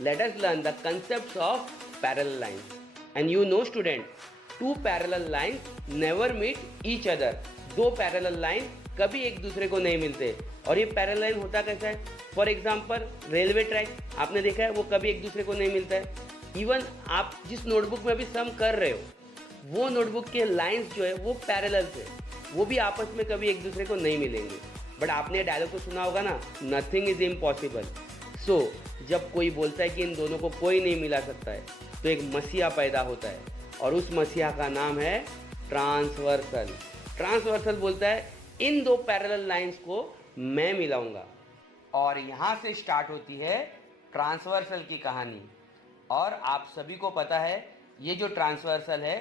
let us learn the concepts of parallel lines. And you know student, two parallel lines never meet each other. दो parallel line कभी एक दूसरे को नहीं मिलते. और ये पैरेलल लाइन होता कैसा है? फॉर एग्जाम्पल रेलवे ट्रैक आपने देखा है, वो कभी एक दूसरे को नहीं मिलता है. इवन आप जिस नोटबुक में अभी सम कर रहे हो, वो नोटबुक के लाइंस जो है वो पैरेलल है, वो भी आपस में कभी एक दूसरे को नहीं मिलेंगे. बट आपने डायलॉग तो सुना होगा ना, नथिंग इज इम्पॉसिबल. सो जब कोई बोलता है कि इन दोनों को कोई नहीं मिला सकता है, तो एक मसीहा पैदा होता है, और उस मसीहा का नाम है ट्रांसवर्सल. ट्रांसवर्सल बोलता है इन दो पैरेलल लाइंस को मैं मिलाऊंगा. और यहाँ से स्टार्ट होती है ट्रांसवर्सल की कहानी. और आप सभी को पता है, ये जो ट्रांसवर्सल है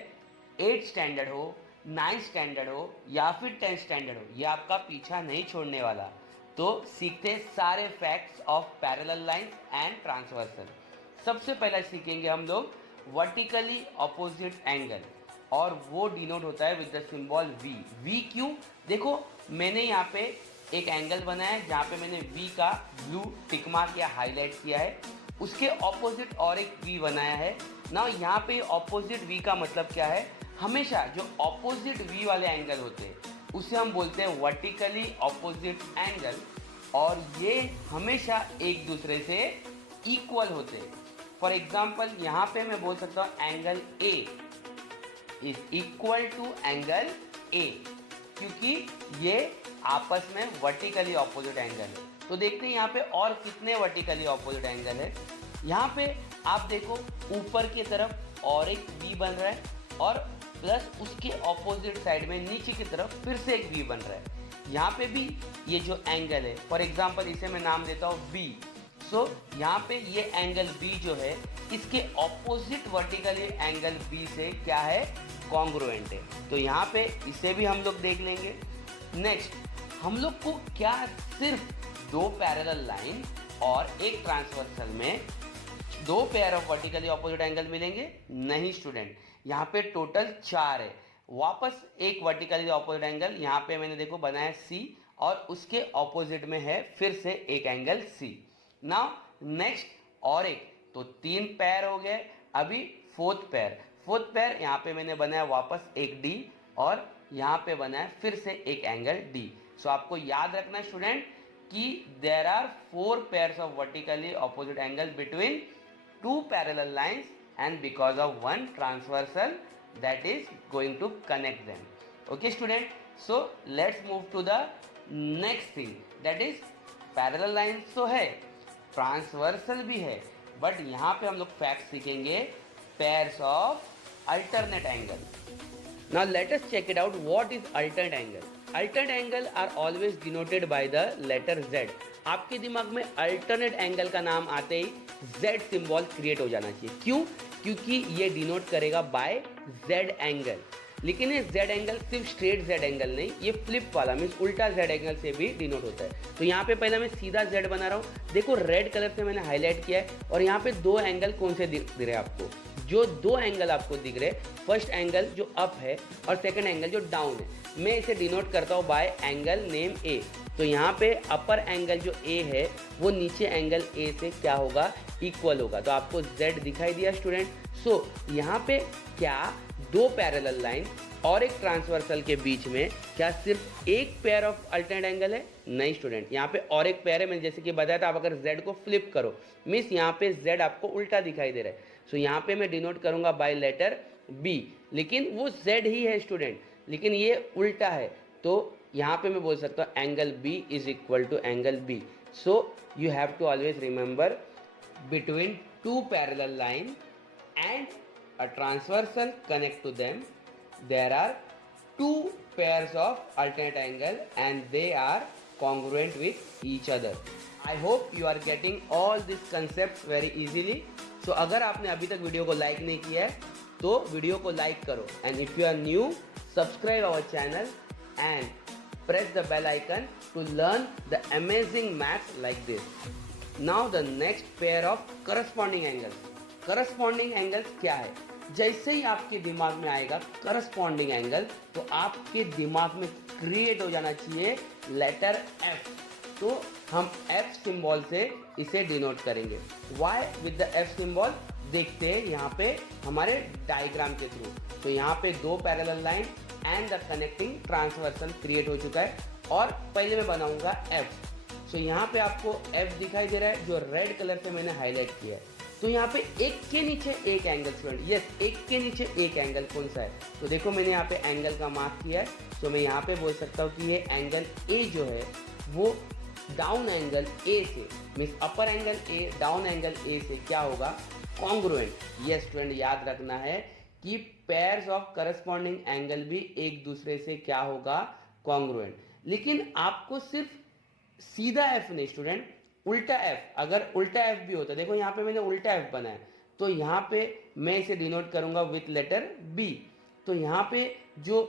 8th स्टैंडर्ड हो, 9th स्टैंडर्ड हो या फिर 10th स्टैंडर्ड हो, ये आपका पीछा नहीं छोड़ने वाला. तो सीखते सारे facts of parallel lines and transversal. सबसे पहले सीखेंगे हम लोग वर्टिकली ऑपोजिट एंगल, और वो डिनोट होता है with the symbol V. V क्यों? देखो मैंने यहाँ पे एक एंगल बनाया है जहाँ पे मैंने वी का ब्लू टिक मार्क या हाईलाइट किया है, उसके ऑपोजिट और एक वी बनाया है ना. यहाँ पे ऑपोजिट वी का मतलब क्या है? हमेशा जो ऑपोजिट वी वाले एंगल होते हैं उसे हम बोलते हैं वर्टिकली ऑपोजिट एंगल, और ये हमेशा एक दूसरे से इक्वल होते हैं. फॉर एग्जाम्पल यहाँ पे मैं बोल सकता हूँ angle A is equal to angle A, क्योंकि ये आपस में वर्टिकली ऑपोजिट एंगल है. तो देखते हैं यहाँ पे और कितने वर्टिकली ऑपोजिट एंगल है. यहाँ पे आप देखो ऊपर की तरफ और एक वी बन रहा है, और प्लस उसके ऑपोजिट साइड में नीचे की तरफ फिर से एक वी बन रहा है. यहाँ पे भी ये जो एंगल है, फॉर एग्जांपल इसे मैं नाम देता हूँ बी. सो यहाँ पे ये एंगल बी जो है, इसके ऑपोजिट वर्टिकली एंगल बी से क्या है? कॉन्ग्रुएंट है. तो यहाँ पे इसे भी हम लोग देख लेंगे. नेक्स्ट हम लोग को क्या सिर्फ दो पैरेलल लाइन और एक ट्रांसवर्सल में दो pair of vertically opposite angle मिलेंगे? नहीं स्टूडेंट, यहाँ पे टोटल 4 है. वापस एक वर्टिकली ऑपोजिट एंगल यहाँ पे मैंने देखो बनाया सी, और उसके ऑपोजिट में है फिर से एक एंगल सी. नाउ नेक्स्ट और एक, तो 3 पेयर हो गए. अभी फोर्थ पेयर यहाँ पे मैंने बनाया वापस एक डी, और यहाँ पे बनाया फिर से एक एंगल डी. सो आपको याद रखना स्टूडेंट कि there are 4 pairs of vertically opposite angle between 2 parallel lines, and because of one transversal that is going to connect them. Okay student, so let's move to the next thing, that is parallel lines तो है, transversal भी है, but यहाँ पे हम लोग fact सीखेंगे pairs of alternate angle. Now let us check it out. What is alternate angle? Alternate angle are always denoted by the letter Z. आपके दिमाग में अल्टरनेट एंगल का नाम आते ही Z सिंबल क्रिएट हो जाना चाहिए. क्यों? क्योंकि ये डिनोट करेगा बाय Z एंगल. लेकिन ये Z एंगल सिर्फ स्ट्रेट Z एंगल नहीं, ये फ्लिप वाला मीन्स उल्टा Z एंगल से भी डिनोट होता है. तो यहाँ पे पहले मैं सीधा Z बना रहा हूँ. देखो रेड कलर से मैंने हाईलाइट किया है, और यहाँ पे दो एंगल कौन से दिख रहे हैं आपको? जो दो एंगल आपको दिख रहे, फर्स्ट एंगल जो अप है और सेकंड एंगल जो डाउन है, मैं इसे डिनोट करता हूँ बाय एंगल नेम ए. तो यहाँ पे अपर एंगल जो ए है वो नीचे एंगल ए से क्या होगा? इक्वल होगा. तो आपको Z दिखाई दिया स्टूडेंट. सो यहाँ पे क्या दो पैरेलल लाइन और एक ट्रांसवर्सल के बीच में क्या सिर्फ एक पेयर ऑफ अल्टरनेट एंगल है? नहीं स्टूडेंट, यहाँ पे और एक पेयर है. मैंने जैसे कि बताया था, आप अगर Z को फ्लिप करो मीन्स यहाँ पे Z आपको उल्टा दिखाई दे रहा है. सो यहाँ पे मैं डिनोट करूँगा बाय लेटर B, लेकिन वो Z ही है स्टूडेंट, लेकिन ये उल्टा है. तो यहाँ पे मैं बोल सकता हूँ angle B is equal to angle B. So you have to always remember between 2 parallel line and a transversal connect to them, there are 2 pairs of alternate angle and they are congruent with each other. I hope you are getting all these concepts very easily. So अगर आपने अभी तक video को like नहीं किया है तो video को लाइक करो, and if you are new, subscribe our channel and press the bell icon to learn the amazing maths like this. Now the next pair of corresponding angles. Corresponding angles क्या है? जैसे ही आपके दिमाग में आएगा corresponding angle, तो आपके दिमाग में क्रिएट हो जाना चाहिए लेटर F. तो हम F सिंबल से इसे डिनोट करेंगे। Why with the F symbol? देखते हैं यहाँ पे हमारे डायग्राम के थ्रू। तो यहाँ पे दो parallel line and the connecting transversal create हो चुका है और पहले मैं बनाऊंगा F। तो यहाँ पे आपको F दिखाई दे रहा है जो रेड कलर से मैंने हाईलाइट किया है। तो यहाँ पे एक के नीचे एक एंगल स्टूडेंट, यस एक के नीचे एक एंगल कौन सा है? तो देखो मैंने यहाँ पे एंगल का मार्क किया है। तो मैं यहाँ पे बोल सकता हूँ कि ये एंगल A जो है वो डाउन एंगल A से, means upper angle A down angle A से क्या होगा? कॉन्ग्रुएंट। यस स्टूडेंट, याद रखना है कि पेयर्स ऑफ करस्पॉन्डिंग एंगल भी एक दूसरे से क्या होगा? कॉन्ग्रुएंट। लेकिन आपको सिर्फ सीधा F नहीं स्टूडेंट, उल्टा F, अगर उल्टा F भी होता, देखो यहाँ पे मैंने उल्टा F बनाया, तो यहाँ पे मैं इसे डिनोट करूंगा विथ लेटर B। तो यहाँ पे जो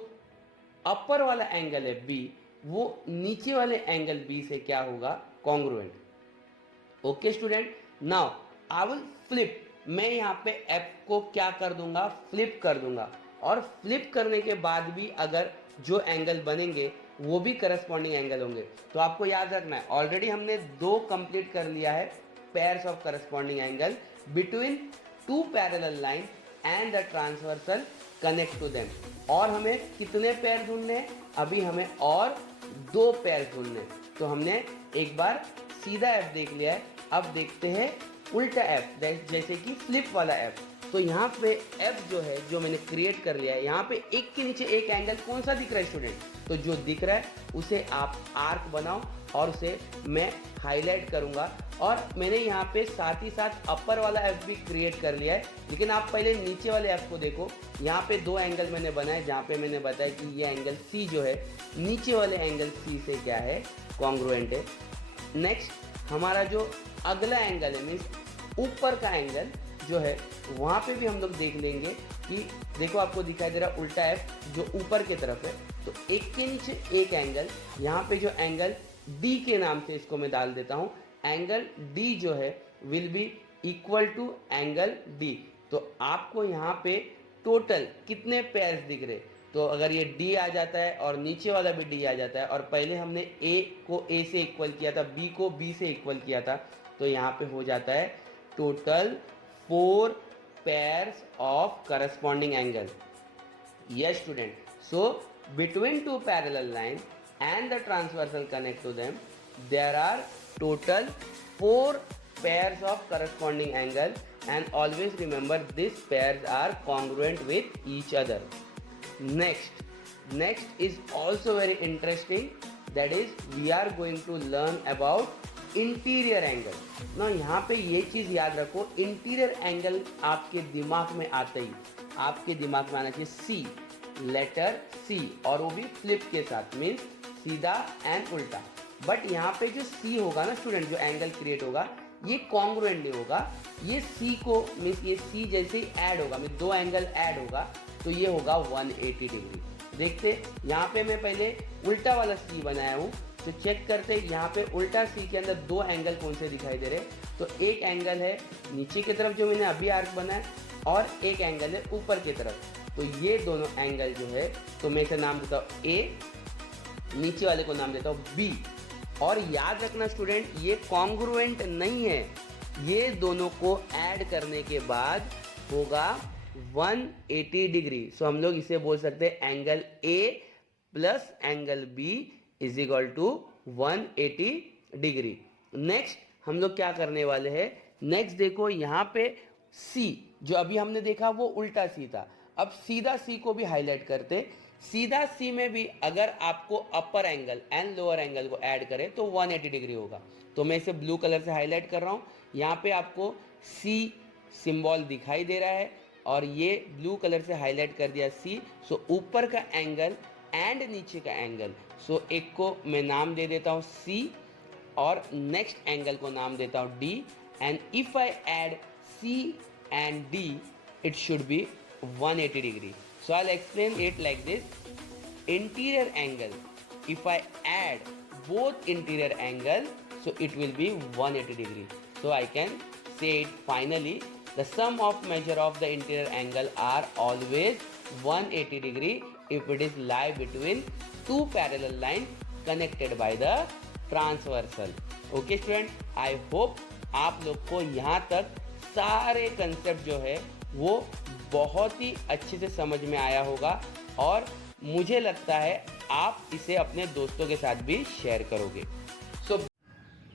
अपर वाला एंगल है B, वो नीचे वाले एंगल B से क्या होगा? Congruent. Okay student, now I will flip. मैं यहाँ पे F को क्या कर दूंगा? फ्लिप कर दूंगा। और फ्लिप करने के बाद भी अगर जो एंगल बनेंगे वो भी करस्पॉन्डिंग एंगल होंगे। तो आपको याद रखना है, ऑलरेडी हमने दो कंप्लीट कर लिया है pairs of corresponding angle between two parallel line and the transversal connect to them. और हमें कितने पेयर ढूंढने हैं? अभी हमें और दो पेयर ढूंढने हैं। तो हमने एक बार सीधा F देख लिया है, अब देखते हैं उल्टा F, जैसे कि फ्लिप वाला F। तो यहाँ पे F जो है, जो मैंने क्रिएट कर लिया है, यहाँ पे एक के नीचे एक एंगल कौन सा दिख रहा है स्टूडेंट? तो जो दिख रहा है उसे आप आर्क बनाओ और उसे मैं हाईलाइट करूंगा। और मैंने यहाँ पे साथ ही साथ अपर वाला F भी क्रिएट कर लिया है। लेकिन आप पहले नीचे वाले F को देखो, यहाँ पे दो एंगल मैंने बनाए, जहाँ पे मैंने बताया कि ये एंगल C जो है नीचे वाले एंगल C से क्या है? कॉन्ग्रुएंट है। नेक्स्ट हमारा जो अगला एंगल है, मीन्स ऊपर का एंगल जो है, वहाँ पे भी हम लोग देख लेंगे कि देखो आपको दिखाई दे रहा उल्टा F जो ऊपर की तरफ है। तो एक के नीचे एक एंगल, यहाँ पे जो एंगल D के नाम से इसको मैं डाल देता हूँ, एंगल D जो है will be equal to angle D। तो आपको यहाँ पे टोटल कितने पेयर्स दिख रहे? तो अगर ये D आ जाता है और नीचे वाला भी D आ जाता है, और पहले हमने A को A से इक्वल किया था, B को B से इक्वल किया था, तो यहाँ पे हो जाता है total 4 pairs of corresponding angle. Yes student, so between two parallel lines and the transversal connect to them, there are total 4 pairs of corresponding angle, and always remember these pairs are congruent with each other. Next is also very interesting, that is we are going to learn about interior angle ना। यहाँ पे ये चीज़ याद रखो, interior angle आपके दिमाग में आते ही आपके दिमाग में आना चाहिए C, लेटर C, और वो भी फ्लिप के साथ, मीन्स सीधा एंड उल्टा। बट यहाँ पे जो C होगा ना स्टूडेंट, जो एंगल क्रिएट होगा, ये कॉन्ग्रुएंट नहीं होगा। ये C को, मीन्स ये C जैसे ही ऐड होगा, मीन्स दो एंगल ऐड होगा, तो ये होगा 180 डिग्री। देखते यहाँ पे मैं पहले उल्टा वाला C बनाया हूँ, तो चेक करते यहाँ पे उल्टा C के अंदर दो एंगल कौन से दिखाई दे रहे? तो एक एंगल है नीचे की तरफ जो मैंने अभी आर्क बनाया, और एक एंगल है ऊपर की तरफ। तो ये दोनों एंगल जो है, तो मैं इसे नाम देता हूँ A, नीचे वाले को नाम देता हूँ B। और याद रखना स्टूडेंट, ये कॉन्ग्रुएंट नहीं है, ये दोनों को ऐड करने के बाद होगा 180 डिग्री। सो हम लोग इसे बोल सकते हैं angle A plus angle B is equal to 180 degree. Next हम लोग क्या करने वाले हैं? नेक्स्ट देखो यहाँ पे C जो अभी हमने देखा वो उल्टा C था, अब सीधा C को भी हाईलाइट करते। सीधा C में भी अगर आपको अपर एंगल एंड लोअर एंगल को ऐड करें तो 180 डिग्री होगा। तो मैं इसे ब्लू कलर से हाईलाइट कर रहा हूँ। यहाँ पे आपको C सिंबल दिखाई दे रहा है और ये ब्लू कलर से हाईलाइट कर दिया C। सो ऊपर का एंगल एंड नीचे का एंगल, सो एक को मैं नाम दे देता हूँ C और नेक्स्ट एंगल को नाम देता हूँ D। And if I add C and D it should be 180 degree. So I'll explain it like this. Interior angle, if I add both interior angle, so it will be 180 degree. So I can say it finally, the sum of measure of the interior angle are always 180 degree if it is lie between two parallel lines connected by the transversal. Okay student, I hope आप लोग को यहाँ तक सारे concept जो है वो बहुत ही अच्छे से समझ में आया होगा, और मुझे लगता है आप इसे अपने दोस्तों के साथ भी शेयर करोगे। सो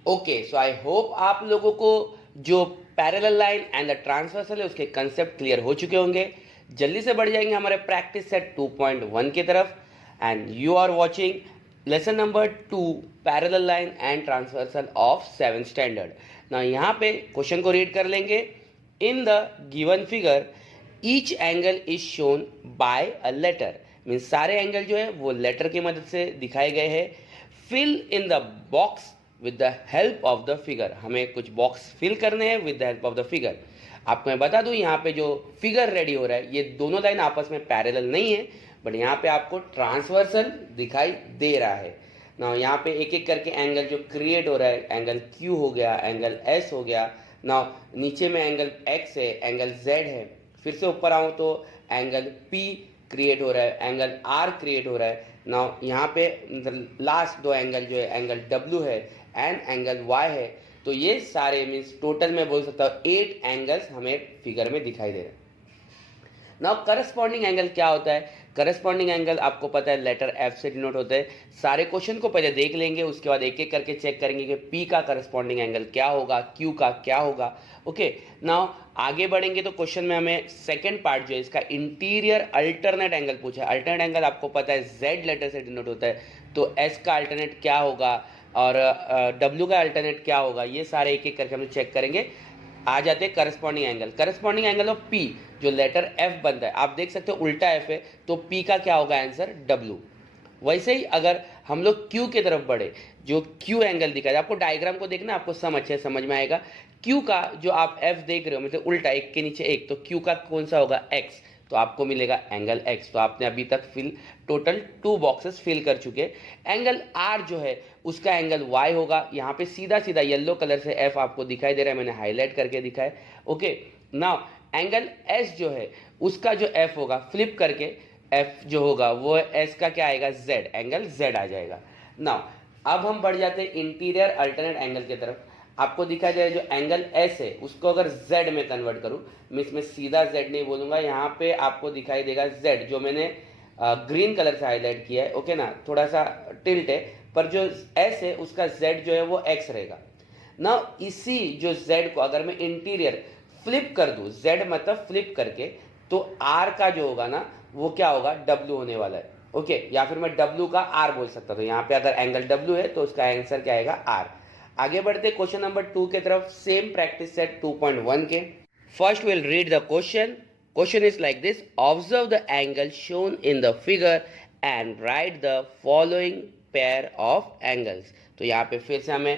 सो आई होप आप लोगों को जो parallel line and the transversal है उसके कंसेप्ट क्लियर हो चुके होंगे। जल्दी से बढ़ जाएंगे हमारे प्रैक्टिस सेट 2.1 की तरफ, and you are watching lesson number 2 parallel line and transversal of 7th standard. ना यहाँ पे क्वेश्चन को रीड कर लेंगे। In the given figure each angle is shown by a letter, means सारे एंगल जो है वो लेटर की मदद से दिखाए गए हैं। Fill in the box with the help of the figure, हमें कुछ बॉक्स फिल करने हैं with the help of the figure. आपको मैं बता दूं यहाँ पे जो फिगर रेडी हो रहा है ये दोनों लाइन आपस में पैरेलल नहीं है, बट यहाँ पे आपको ट्रांसवर्सल दिखाई दे रहा है ना। यहाँ पे एक एक करके एंगल जो क्रिएट हो रहा है, एंगल Q हो गया, एंगल S हो गया ना, नीचे में एंगल X है, एंगल Z है, फिर से ऊपर आऊँ तो एंगल P क्रिएट हो रहा है, एंगल R क्रिएट हो रहा है ना। यहाँ पे लास्ट दो एंगल जो है एंगल W है एंड एंगल Y है। तो ये सारे मीन्स टोटल मैं बोल सकता हूँ 8 एंगल्स हमें फिगर में दिखाई दे रहे हैं। नाउ करस्पॉन्डिंग एंगल क्या होता है? करस्पॉन्डिंग एंगल आपको पता है लेटर F से डिनोट होता है। सारे क्वेश्चन को पहले देख लेंगे, उसके बाद एक एक करके चेक करेंगे कि P का करस्पॉन्डिंग एंगल क्या होगा, Q का क्या होगा। ओके, नाउ आगे बढ़ेंगे तो क्वेश्चन में हमें सेकंड पार्ट जो है इसका इंटीरियर अल्टरनेट एंगल पूछा है। अल्टरनेट एंगल आपको पता है Z लेटर से डिनोट होता है, तो S का अल्टरनेट क्या होगा और W का अल्टरनेट क्या होगा, ये सारे एक एक करके हम चेक करेंगे। आ जाते हैं corresponding angle. Corresponding angle of P जो लेटर F बनता है, आप देख सकते हो उल्टा F है, तो P का क्या होगा आंसर W। वैसे ही अगर हम लोग Q की तरफ बढ़े, जो Q एंगल दिखा है, आपको डायग्राम को देखना, आपको अच्छे समझ में आएगा। Q का जो आप F देख रहे हो मतलब उल्टा एक के नीचे एक, तो Q का कौन सा होगा X, तो आपको मिलेगा एंगल X। तो आपने अभी तक टोटल 2 बॉक्सेस फिल कर चुके। एंगल R जो है उसका एंगल Y होगा। यहाँ पे सीधा सीधा येलो कलर से F आपको दिखाई दे रहा है, मैंने हाईलाइट करके दिखा है। ओके, नाउ एंगल S जो है उसका जो F होगा फ्लिप करके F जो होगा वो S का क्या आएगा Z, एंगल Z आ जाएगा। नाउ अब हम बढ़ जाते हैं इंटीरियर अल्टरनेट एंगल की तरफ। आपको दिखाई दे रहा है जो एंगल S है उसको अगर Z में कन्वर्ट करूँ, मीन्स मैं सीधा Z नहीं बोलूँगा, यहाँ पे आपको दिखाई देगा Z जो मैंने ग्रीन कलर से हाईलाइट किया है। ओके ना, थोड़ा सा टिल्ट है, पर जो S है उसका Z जो है वो X रहेगा ना। इसी जो Z को अगर मैं इंटीरियर फ्लिप कर दूँ, Z मतलब फ्लिप करके, तो R का जो होगा ना वो क्या होगा W होने वाला है। ओके, या फिर मैं W का R बोल सकता था। यहाँ पे अगर एंगल W है तो उसका आंसर क्या आएगा R। आगे बढ़ते क्वेश्चन नंबर 2 के तरफ, सेम प्रैक्टिस सेट 2.1 के। First will read the question. Question is like this, observe the angle shown in the figure and right the following pair of angles. तो यहाँ पे फिर से हमें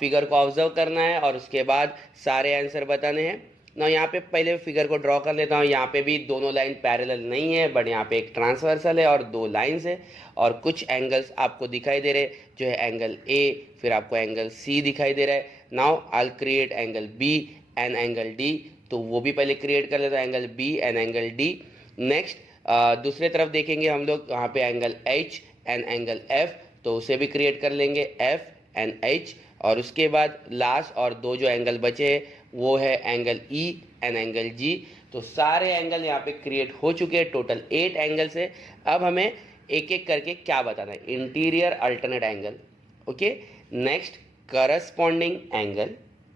फिगर को ऑब्जर्व करना है और उसके बाद सारे आंसर बताने हैं ना। यहाँ पे पहले फिगर को ड्रॉ कर लेता हूँ। यहाँ पे भी दोनों लाइन पैरेलल नहीं है, बट यहाँ पे एक ट्रांसवर्सल है और 2 लाइंस है, और कुछ एंगल्स आपको दिखाई दे रहे जो है एंगल A, फिर आपको एंगल C दिखाई दे रहा है। Now I will create angle B and angle D, तो वो भी पहले क्रिएट कर लेता हूँ, angle B and angle D। Next दूसरे तरफ देखेंगे हम लोग, यहाँ पे angle H and angle F, तो उसे भी क्रिएट कर लेंगे F एंड H। और उसके बाद लास्ट और 2 जो एंगल बचे हैं वो है angle E and angle G। तो सारे एंगल यहाँ पे क्रिएट हो चुके हैं, टोटल 8 एंगल्स है। अब हमें एक एक करके क्या बताना है, interior alternate angle. Okay, next corresponding angle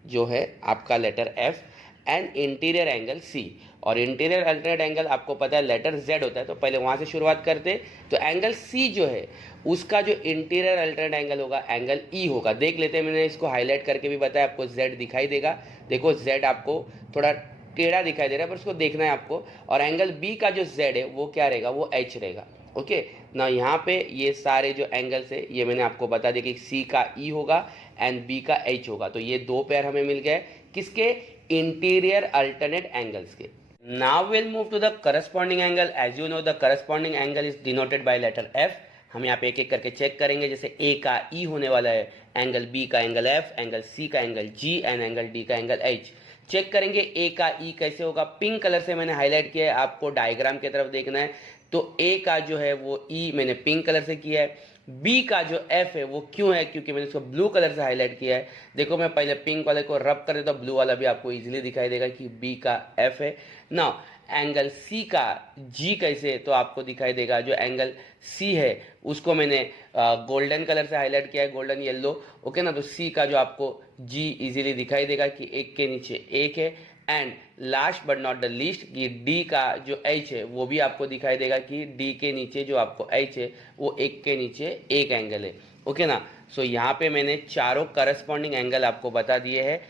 जो है आपका letter F and interior angle C। और इंटीरियर अल्टरनेट एंगल आपको पता है लेटर Z होता है, तो पहले वहाँ से शुरुआत करते। तो एंगल C जो है उसका जो इंटीरियर अल्टरनेट एंगल होगा एंगल E होगा। देख लेते हैं, मैंने इसको हाईलाइट करके भी बताया, आपको Z दिखाई देगा। देखो Z आपको थोड़ा टेढ़ा दिखाई दे रहा है, पर उसको देखना है आपको। और एंगल B का जो Z है वो क्या रहेगा, वो H रहेगा। ओके ना, यहाँ पे ये सारे जो एंगल्स है ये मैंने आपको बता दिया कि C का E होगा एंड B का H होगा। तो ये 2 पेयर हमें मिल गए किसके, इंटीरियर अल्टरनेट एंगल्स के। Now will move to the corresponding angle. As you know the corresponding angle is denoted by letter F। हम यहाँ पे एक एक करके चेक करेंगे, जैसे A का E होने वाला है, एंगल B का एंगल F, एंगल C का angle G and angle D का एंगल H। चेक करेंगे A का E कैसे होगा, पिंक कलर से मैंने हाईलाइट किया है, आपको डायग्राम की तरफ देखना है। तो A का जो है वो E मैंने पिंक कलर से किया है, बी का जो एफ है वो क्यों है, क्योंकि मैंने इसको ब्लू कलर से हाईलाइट किया है। देखो मैं पहले पिंक वाले को रब कर देता हूँ, ब्लू वाला भी आपको इजीली दिखाई देगा कि बी का एफ है। नाउ एंगल सी का जी कैसे, तो आपको दिखाई देगा जो एंगल सी है उसको मैंने गोल्डन कलर से हाईलाइट किया है, गोल्डन येलो, ओके ना। तो सी का जो आपको जी इजीली दिखाई देगा कि एक के नीचे एक है। And last but not the least कि डी का जो एच है वो भी आपको दिखाई देगा कि डी के नीचे जो आपको एच है वो एक के नीचे एक एंगल है, ओके ना। सो यहाँ पे मैंने चारों करस्पॉन्डिंग एंगल आपको बता दिए हैं।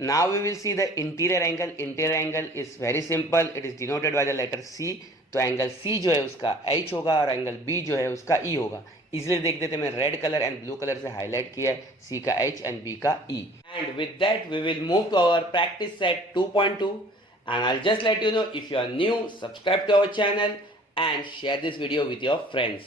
Now we will see the interior angle. Interior angle is very simple, it is denoted by the letter C. तो एंगल सी जो है उसका एच होगा और एंगल बी जो है उसका ई होगा। इजिली देख देते मैं red colour and blue colour से हाईलाइट किया है, सी का एच एंड बी का E. And with that we will move to our practice set 2.2 and I'll just let you know, if you are new, subscribe to our channel and share this video with your friends.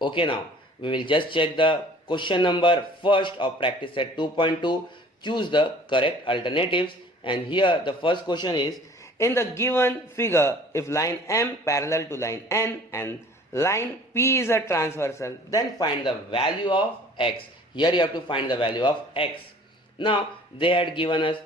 Okay, now we will just check the question number first of practice set 2.2. Choose the correct alternatives, and here the first question is, in the given figure, if line M parallel to line N and line P is a transversal, then find the value of x. Here you have to find the value of x. Now they had given us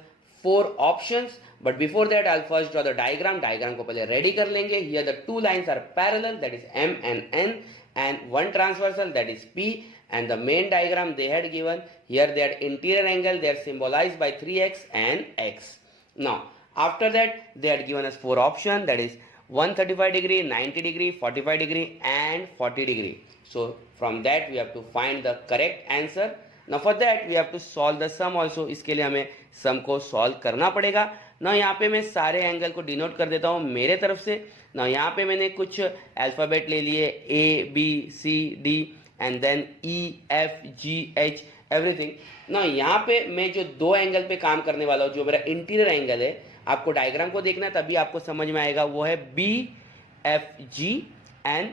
4 options, but before that I'll first draw the diagram को पहले ready कर लेंगे। Here the two lines are parallel, that is M and N, and one transversal, that is P, and the main diagram they had given, here they had interior angle, they are symbolized by 3x and x. Now after that they had given us 4 options, that is 135 degree, 90 degree, 45 degree and 40 degree. So from that we have to find the correct answer. Now for that we have to solve the sum also. इसके लिए हमें सम को solve करना पड़ेगा ना। यहाँ पे मैं सारे एंगल को डिनोट कर देता हूँ मेरे तरफ से ना। यहाँ पे मैंने कुछ अल्फ़ाबेट ले लिए, A B C D and then E F G H everything ना। यहाँ पे मैं जो 2 एंगल पे काम करने वाला हूँ, जो मेरा इंटीरियर एंगल है, आपको डायग्राम को देखना है तभी आपको समझ में आएगा, वो है B F G and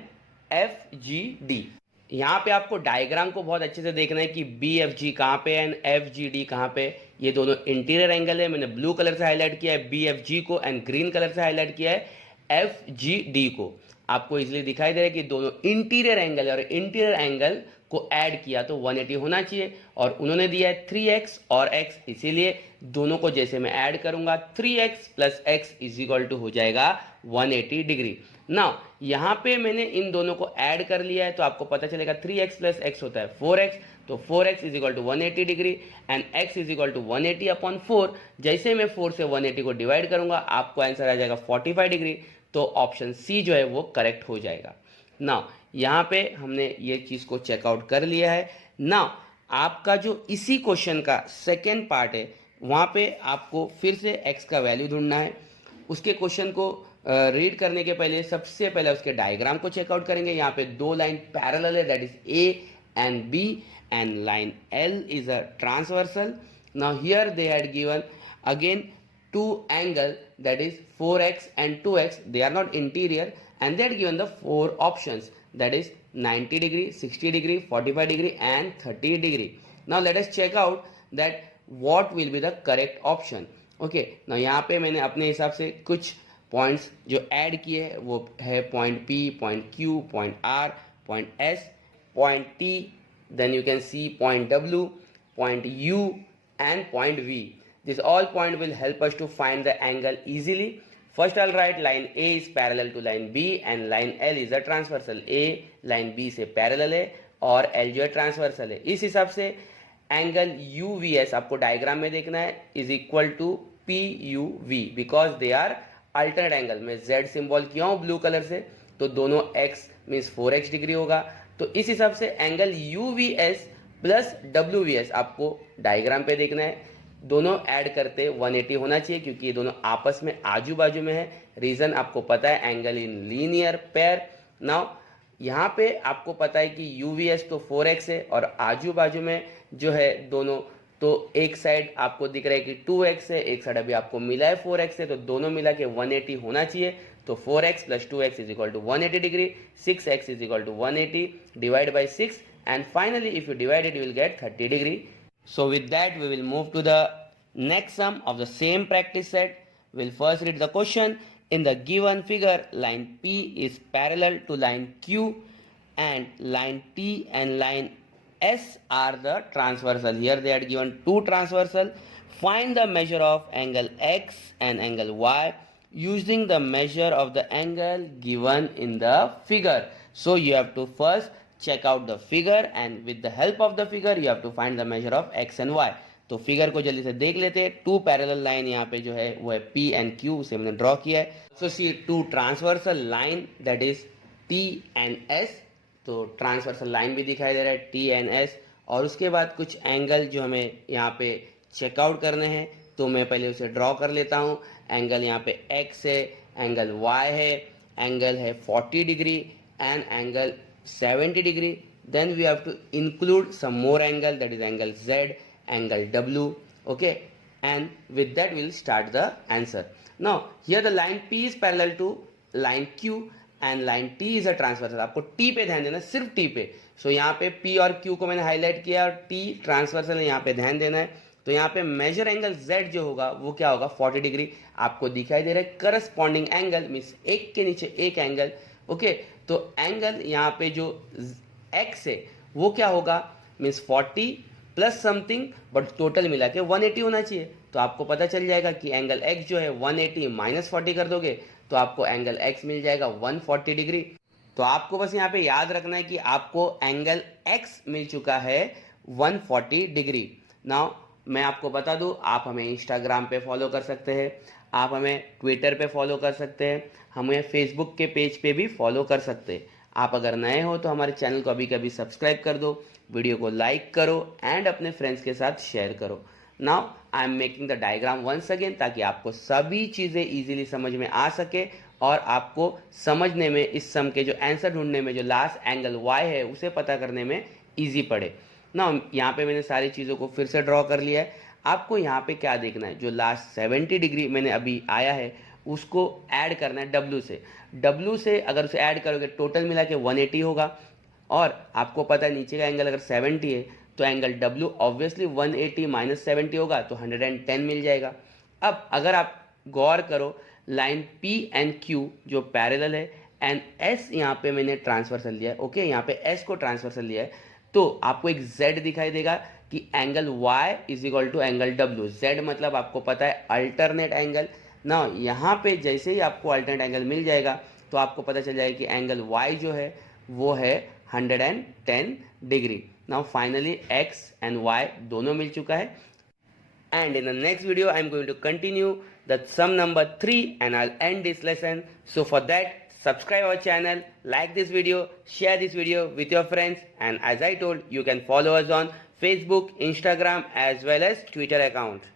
F G D. यहाँ पे आपको डायग्राम को बहुत अच्छे से देखना है कि बी एफ जी कहाँ पे एंड एफ जी डी कहाँ पे। ये दोनों इंटीरियर एंगल है, मैंने ब्लू कलर से हाईलाइट किया है बी एफ जी को एंड ग्रीन कलर से हाईलाइट किया है एफ जी डी को। आपको इसलिए दिखाई दे रहा है कि दोनों इंटीरियर एंगल है और इंटीरियर एंगल को ऐड किया तो 180 होना चाहिए, और उन्होंने दिया है 3x और x, इसीलिए दोनों को जैसे मैं ऐड करूंगा 3x plus x is equal to हो जाएगा 180 डिग्री। नाउ यहाँ पे मैंने इन दोनों को ऐड कर लिया है तो आपको पता चलेगा 3x प्लस x होता है 4x, तो 4x is equal to 180 degree and x is equal to 180 upon 4। जैसे मैं 4 से 180 को डिवाइड करूंगा आपको आंसर आ जाएगा 45 डिग्री, तो ऑप्शन सी जो है वो करेक्ट हो जाएगा। नाउ यहाँ पे हमने ये चीज़ को चेकआउट कर लिया है। नाउ आपका जो इसी क्वेश्चन का सेकेंड पार्ट है, वहाँ पे आपको फिर से x का वैल्यू ढूंढना है। उसके क्वेश्चन को रीड करने के पहले सबसे पहले उसके डायग्राम को चेकआउट करेंगे। यहाँ पे 2 लाइन पैरेलल है, that is A and B, and line L is a transversal. Now here they had given again 2 angle, that is 4x and 2x, they are not interior, and they had given the 4 options, that is 90 degree, 60 degree, 45 degree and 30 degree. Now let us check out that what will be the correct option. Okay, now यहाँ पे मैंने अपने हिसाब से कुछ points जो add किए हैं वो है point P, point Q, point R, point S, point T, then you can see point W, point U and point V. This all point will help us to find the angle easily. First I'll write line A is parallel to line B and line L is a transversal. A line B से parallel है और L जो है transversal है। इस हिसाब से angle UVS आपको डायग्राम में देखना है is equal to PUV because they are alternate angle। मैं Z सिंबल किया हूँ ब्लू कलर से, तो दोनों x मीन्स 4x डिग्री होगा। तो इस हिसाब से एंगल UVS प्लस WVS आपको डायग्राम पे देखना है। दोनों ऐड करते 180 होना चाहिए क्योंकि ये दोनों आपस में आजू बाजू में है। रीजन आपको पता है, angle in linear pair. Now यहाँ पे आपको पता है कि UVS तो 4x है और आजू बाजू में जो है दोनों, तो एक साइड आपको दिख रहा है कि 2x है, एक साइड अभी आपको मिला है 4x है, तो दोनों मिला के 180 होना चाहिए। तो 4x plus 2x is equal to 180 degree, 6x is equal to 180 divide by 6, and finally if you divide it you will get 30 degree. So with that we will move to the next sum of the same practice set. We'll first read the question. In the given figure, line P is parallel to line Q and line T and line S are the transversal. Here they are given two transversal. Find the measure of angle X and angle Y using the measure of the angle given in the figure. So you have to first check out the figure and with the help of the figure you have to find the measure of X and Y. तो figure को जल्दी से देख लेते हैं. To parallel line यहाँ पे जो है वो है P and Q, उसे हमने ड्रॉ किया है. So C two transversal line that is T and S. तो ट्रांसवर्सल लाइन भी दिखाई दे रहा है T and S. और उसके बाद कुछ एंगल जो हमें यहाँ पे चेकआउट करने हैं तो मैं पहले उसे ड्रॉ कर लेता हूँ. एंगल यहाँ पे X है, एंगल Y है, एंगल है 40 degree and angle 70 degree. Then we have to include some more angle that is angle Z, angle W, okay, and with that we'll start the answer. Now here the line P is parallel to line Q and line T is a transversal. आपको T पे ध्यान देना, सिर्फ T पे. So यहाँ पे P और Q को मैंने हाईलाइट किया और T ट्रांसवर्सल है, यहाँ पे ध्यान देना है. तो यहाँ पे मेजर एंगल Z जो होगा वो क्या होगा 40 डिग्री. आपको दिखाई दे रहा है करस्पॉन्डिंग एंगल मीन्स एक के नीचे एक एंगल. ओके, तो एंगल यहाँ पे जो X है वो क्या होगा means 40 plus something but total मिला के 180 होना चाहिए. तो आपको पता चल जाएगा कि एंगल X जो है 180 माइनस 40 कर दोगे तो आपको एंगल X मिल जाएगा 140 डिग्री. तो आपको बस यहाँ पे याद रखना है कि आपको एंगल X मिल चुका है 140 डिग्री. नाउ मैं आपको बता दूँ, आप हमें इंस्टाग्राम पे फॉलो कर सकते हैं, आप हमें ट्विटर पे फॉलो कर सकते हैं, हमें फेसबुक के पेज पे भी फॉलो कर सकते हैं. आप अगर नए हो तो हमारे चैनल को अभी कभी सब्सक्राइब कर दो, वीडियो को लाइक करो एंड अपने फ्रेंड्स के साथ शेयर करो. Now I am making the diagram once again ताकि आपको सभी चीज़ें इजीली समझ में आ सके और आपको समझने में, इस सम के जो आंसर ढूंढने में जो लास्ट एंगल Y है उसे पता करने में इजी पड़े. नाउ यहाँ पे मैंने सारी चीज़ों को फिर से ड्रॉ कर लिया है. आपको यहाँ पे क्या देखना है, जो लास्ट 70 डिग्री मैंने अभी आया है उसको ऐड करना है W से. W से अगर उसे ऐड करोगे टोटल मिला के 180 होगा. और आपको पता है नीचे का एंगल अगर 70 है तो एंगल W ऑब्वियसली 180 माइनस 70 होगा तो 110 मिल जाएगा. अब अगर आप गौर करो लाइन P एंड Q जो पैरेलल है एंड S यहाँ पे मैंने ट्रांसवर्सल लिया है. ओके, यहाँ पे S को ट्रांसवर्सल लिया है तो आपको एक Z दिखाई देगा कि angle Y is equal to angle W. Z मतलब आपको पता है अल्टरनेट एंगल. ना यहाँ पे जैसे ही आपको अल्टरनेट एंगल मिल जाएगा तो आपको पता चल जाएगा कि एंगल Y जो है वो है 110 degree. Now finally X and Y दोनों मिल चुका है. And in the next video I am going to continue the sum number 3 and I will end this lesson. So for that subscribe our channel, like this video, share this video with your friends, and as I told, you can follow us on Facebook, Instagram as well as Twitter account.